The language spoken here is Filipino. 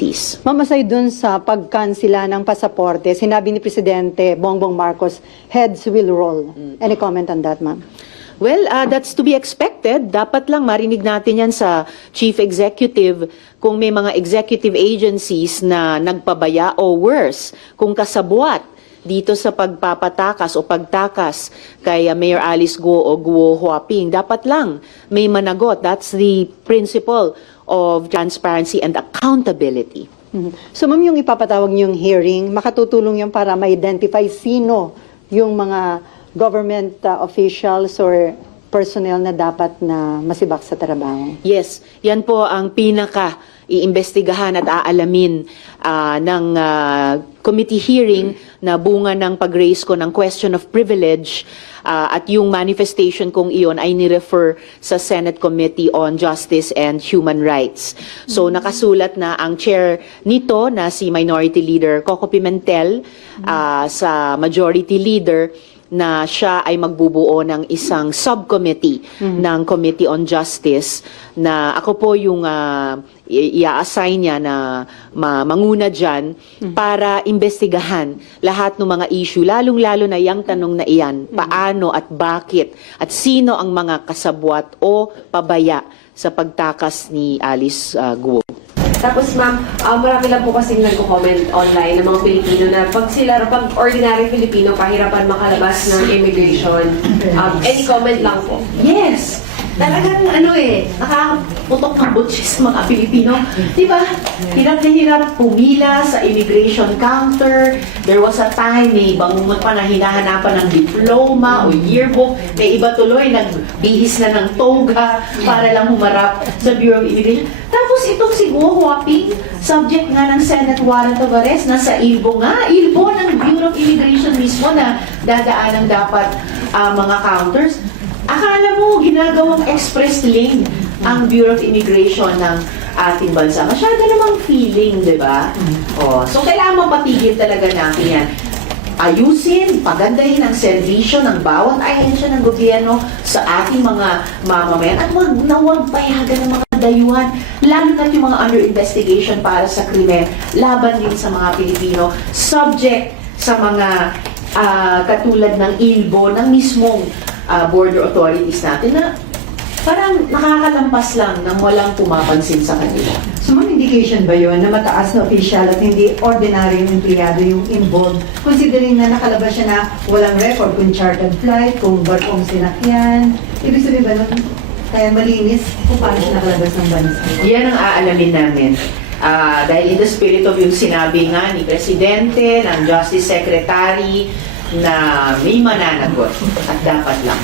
Ma'am, aside dun sa pagkansila ng pasaporte, sinabi ni Presidente Bongbong Marcos, heads will roll. Any comment on that, ma'am? Well, that's to be expected. Dapat lang marinig natin yan sa Chief Executive kung may mga executive agencies na nagpabaya o worse, kung kasabwat dito sa pagpapatakas o pagtakas kay Mayor Alice Guo o Guo Huaping. Dapat lang may managot. That's the principle of transparency and accountability. So ma'am, yung ipapatawag niyong hearing, makatutulong yung para ma-identify sino yung mga government officials or personnel na dapat na masibak sa trabaho? Yes, yan po ang pinaka iimbestigahan at aalamin ng committee hearing na bunga ng pag-raise ko ng question of privilege at yung manifestation kong iyon ay ni-refer sa Senate Committee on Justice and Human Rights. So nakasulat na ang chair nito na si Minority Leader Coco Pimentel sa Majority Leader na siya ay magbubuo ng isang subcommittee ng Committee on Justice na ako po yung i-assign niya na manguna dyan para imbestigahan lahat ng mga issue, lalong-lalo na yung tanong na iyan, paano at bakit at sino ang mga kasabwat o pabaya sa pagtakas ni Alice Guo. Tapos ma'am, marami lang po kasing nagko-comment online ng mga Pilipino na pag ordinary Pilipino, pahirapan makalabas ng immigration. Any comment lang po? Yes! Talagang nakakaputok ng butchis mga Pilipino. Diba? Hirap na hirap pumila sa immigration counter. There was a time, may bangungot pa na hinahanapan ng diploma o yearbook. May iba tuloy, nagbihis na ng toga para lang humarap sa Bureau of Immigration. Tapos itong si Guo Huaping, subject nga ng Senate warrant of arrest, nasa ilbo nga. Ilbo ng Bureau of Immigration mismo na dadaan ng dapat mga counters. Akala mo ginagawang express lane ang Bureau of Immigration ng ating bansa. Masyado namang feeling, di ba? So kailangan mapatigil talaga natin yan. Ayusin, pagandahin ang serbisyo ng bawat ahensya ng gobyerno sa ating mga mamamayan at huwag payagan ng mga dayuhan, lalo na yung mga under investigation para sa krimen, laban din sa mga Pilipino, subject sa mga katulad ng ilbo ng mismong border authorities natin na parang nakakalampas lang nang walang pumapansin sa kanila. So ma'am, indication ba yun na mataas na official at hindi ordinary yung empleyado yung involved, considering na nakalabas siya na walang record kung chartered flight, kung barkong sinakyan? Ibig sabihin ba nun, kaya malinis kung paano siya nakalabas ng bansa? Yan ang aalamin namin. Dahil in the spirit of yung sinabi nga ni Presidente, ng Justice Secretary, na may mananagot at dapat lang.